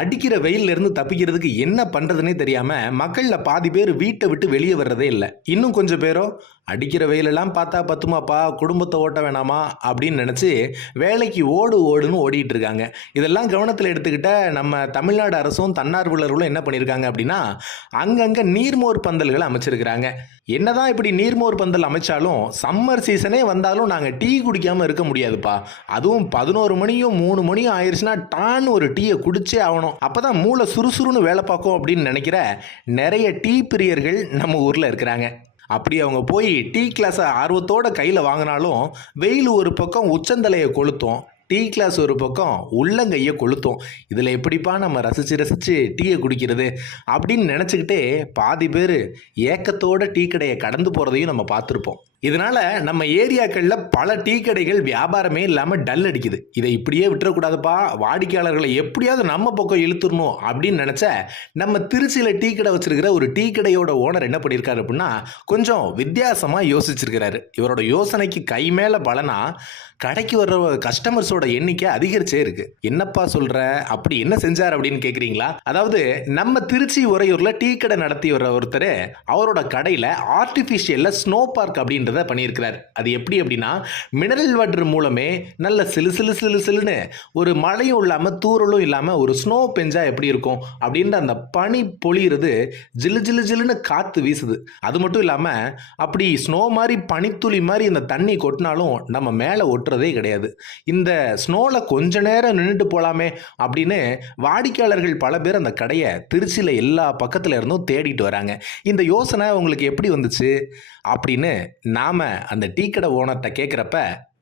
அடிக்கிற வெயில்ல இருந்து தப்பிக்கிறதுக்கு என்ன பண்றதுன்னே தெரியாம மக்கள்ல பாதி பேர் வீட்டை விட்டு வெளியே வர்றதே இல்லை. இன்னும் கொஞ்சம் பேரோ அடிக்கிற வெயிலெல்லாம் பார்த்தா பத்துமாப்பா, குடும்பத்தை ஓட்ட வேணாமா அப்படின்னு நினைச்சு வேலைக்கு ஓடு ஓடுன்னு ஓடிட்டு இருக்காங்க. இதெல்லாம் கவனத்தில் எடுத்துக்கிட்ட நம்ம தமிழ்நாடு அரசும் தன்னார்வலர்களும் என்ன பண்ணியிருக்காங்க அப்படின்னா, அங்கங்க நீர்மோர் பந்தல்களை அமைச்சிருக்கிறாங்க. என்னதான் இப்படி நீர்மோர் பந்தல் அமைச்சாலும் சம்மர் சீசனே வந்தாலும் நாங்கள் டீ குடிக்காம இருக்க முடியாதுப்பா. அதுவும் 11 மணியும் 3 மணியும் ஆயிடுச்சுன்னா டான்னு ஒரு டீயை குடிச்சே ஆகணும். அப்பதான் மூளை சுறுசுறுன்னு வேலை பார்க்கும் அப்படின்னு நினைக்கிற நிறைய டீ பிரியர்கள் நம்ம ஊர்ல இருக்கிறாங்க. அப்படி அவங்க போய் டீ கிளாஸை ஆர்வத்தோட கையில் வாங்கினாலும் வெயில் ஒரு பக்கம் உச்சந்தலையை கொளுத்தும், டீ கிளாஸ் ஒரு பக்கம் உள்ளங்கையை கொளுத்தும். இதில் எப்படிப்பா நம்ம ரசித்து ரசித்து டீயை குடிக்கிறது அப்படின்னு நினச்சிக்கிட்டே பாதி பேர் ஏக்கத்தோட டீ கடையை கடந்து போகிறதையும் நம்ம பார்த்துருப்போம். இதனால நம்ம ஏரியாக்களில் பல டீ கடைகள் வியாபாரமே இல்லாமல் டல் அடிக்குது. இதை இப்படியே விட்டுறக்கூடாதுப்பா, வாடிக்கையாளர்களை எப்படியாவது நம்ம பக்கம் இழுத்துடணும் அப்படின்னு நினச்ச நம்ம திருச்சியில் டீ கடை வச்சிருக்கிற ஒரு டீ கடையோட ஓனர் என்ன பண்ணியிருக்காரு அப்படின்னா, கொஞ்சம் வித்தியாசமாக யோசிச்சிருக்கிறாரு. இவரோட யோசனைக்கு கை மேலே பலனா கடைக்கு வர்ற கஸ்டமர்ஸோட எண்ணிக்கை அதிகரிச்சே இருக்கு. என்னப்பா சொல்ற, அப்படி என்ன செஞ்சார் அப்படின்னு கேட்குறீங்களா? அதாவது நம்ம திருச்சி உறையூர்ல டீ கடை நடத்தி வர்ற ஒருத்தர் அவரோட கடையில் ஆர்டிஃபிஷியலில் ஸ்னோ பார்க் அப்படின்றத பண்ணியிருக்கிறார். அது எப்படி அப்படின்னா, மினரல் வாட்டர் மூலமே நல்ல சிலு சிலு சிலு சிலுன்னு ஒரு மழையும் இல்லாமல் தூறலும் இல்லாமல் ஒரு ஸ்னோ பெஞ்சா எப்படி இருக்கும் அப்படின்ற அந்த பனி பொழியிறது, ஜிலு ஜிலு ஜிலுன்னு காற்று வீசுது. அது மட்டும் இல்லாமல் அப்படி ஸ்னோ மாதிரி பனித்துளி மாதிரி இந்த தண்ணி கொட்டினாலும் நம்ம மேலே ஒட்டுறதே கிடையாது. இந்த ஸ்னோல கொஞ்ச நேரம் நின்றுட்டு போலாமே அப்படின்னு வாடிக்கையாளர்கள் பல பேர் அந்த கடையை திருச்சியில் எல்லா பக்கத்துல இருந்தும் தேடிட்டு வராங்க. இந்த யோசனை உங்களுக்கு எப்படி வந்துச்சு அப்படின்னு நாம அந்த டீ கடை ஓனர்கிட்ட கேட்குறப்ப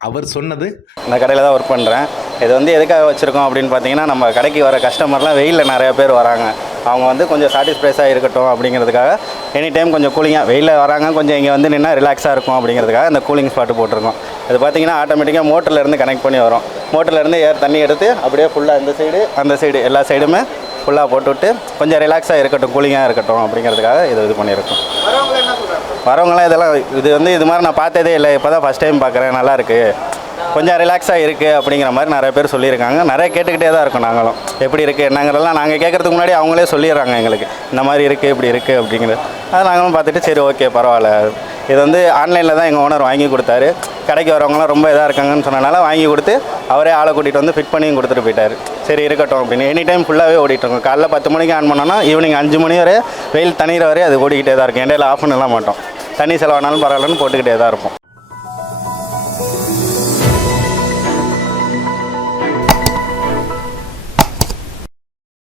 அவர் சொன்னது, இந்த கடையில் தான் ஒர்க் பண்ணுறேன். இது வந்து எதுக்காக வச்சுருக்கோம் அப்படின்னு பார்த்தீங்கன்னா, நம்ம கடைக்கு வர கஸ்டமர்லாம் வெயிலில் நிறைய பேர் வராங்க. அவங்க வந்து கொஞ்சம் சாட்டிஸ்ஃபைஸாக இருக்கட்டும் அப்படிங்கிறதுக்காக எனி டைம் கொஞ்சம் கூலிங்காக வெயிலில் வராங்க, கொஞ்சம் இங்கே வந்து நின்னா ரிலாக்ஸாக இருக்கும் அப்படிங்கிறதுக்காக அந்த கூலிங் ஸ்பாட்டு போட்டிருக்கோம். இது பார்த்தீங்கன்னா ஆட்டோமேட்டிக்காக மோட்டர்லேருந்து கனெக்ட் பண்ணி வரும். மோட்டர்லேருந்து ஏர் தண்ணி எடுத்து அப்படியே ஃபுல்லாக இந்த சைடு அந்த சைடு எல்லா சைடுமே ஃபுல்லாக போட்டுவிட்டு கொஞ்சம் ரிலாக்ஸாக இருக்கட்டும், கூலிங்காக இருக்கட்டும் அப்படிங்கிறதுக்காக இது பண்ணியிருக்கோம். வரவங்களாம் இதெல்லாம் இது வந்து இது மாதிரி நான் பார்த்ததே இல்லை, இப்போ தான் ஃபஸ்ட் டைம் பார்க்குறேன், நல்லாயிருக்கு, கொஞ்சம் ரிலாக்ஸாக இருக்குது அப்படிங்கிற மாதிரி நிறைய பேர் சொல்லியிருக்காங்க. நிறைய கேட்டுக்கிட்டே தான் இருக்கும். நாங்களும் எப்படி இருக்குது என்னங்கிறதெல்லாம் நாங்கள் கேட்குறதுக்கு முன்னாடி அவங்களே சொல்லிடுறாங்க எங்களுக்கு, இந்த மாதிரி இருக்குது இப்படி இருக்குது அப்படிங்கிறது. அதை நாங்களும் பார்த்துட்டு சரி ஓகே பரவாயில்ல. இது வந்து ஆன்லைனில் தான் எங்கள் ஓனர் வாங்கி கொடுத்தாரு. கடைக்கு வரவங்களாம் ரொம்ப இதாக இருக்காங்கன்னு சொன்னனால வாங்கி கொடுத்து அவரே ஆளை கூட்டிகிட்டு வந்து ஃபிட் பண்ணியும் கொடுத்துட்டு போயிட்டார். சரி இருக்கட்டும் அப்படின்னு எனி டைம் ஃபுல்லாகவே ஓடிட்டுருக்கோம். காலைல 10 மணிக்கு ஆன் பண்ணோன்னா ஈவினிங் 5 மணி வரை வெயில் தண்ணீர் வரை அது ஓடிக்கிட்டே தான் இருக்கும். இடையில ஆஃப் பண்ணலாம் மாட்டோம். தண்ணி செலவானாலும் பரவாயில்லன்னு போட்டுக்கிட்டே தான் இருப்போம்.